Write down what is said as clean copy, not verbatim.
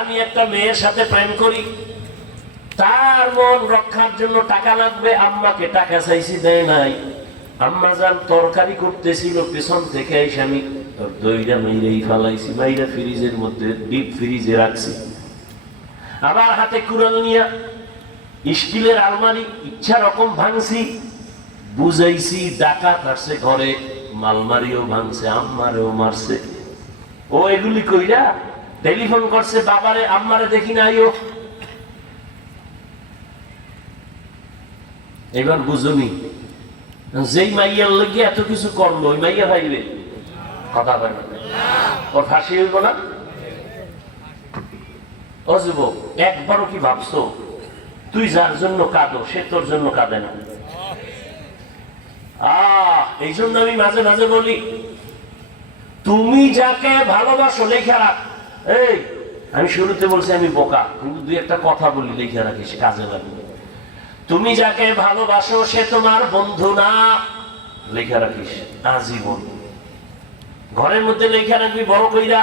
আমি একটা মেয়ের সাথে প্রেম করি, তার মন রক্ষার জন্য টাকা লাগবে, আম্মাকে টাকা চাইছি দেয় নাই। আম্মা যান তরকারি করতেছিল, পেছন থেকে এসে আমি দইটা মেরেই ফেলাইছি, মাইরা ফ্রিজের মধ্যে ডিপ ফ্রিজে রাখছি। আবার হাতে কুড়াল নিয়ে স্টিলের আলমারি ইচ্ছা রকম ভাঙছি, বুঝাইছি ডাকাত আসছে ঘরে, মালমারিও ভাঙছে, আম্মারেও মারছে। ও এগুলি কইরা টেলিফোন করছে বাবারে, আম্মারে দেখি নাইও। এবার বুঝুনি, যেই মাইয়ার লগে এত কিছু করলো ওই মাইয়া ভাইবে কথা বলে ওর ফাঁসি হইব না? ও যুবক, একবারও কি ভাবছো তুই যার জন্য কাঁদো সে তোর জন্য কাঁদে না? এই জন্য আমি মাঝে মাঝে বলি, তুমি যাকে ভালোবাসো লেখা রাখ। এই আমি শুরুতে বলছি আমি বোকা, কিন্তু দুই একটা কথা বলি লেখা রাখিস, কাজে লাগবে। তুমি যাকে ভালোবাসো সে তোমার বন্ধু না, লেখা রাখিস আজীবন। ঘরের মধ্যে লেখা রাখবি বড় কইরা,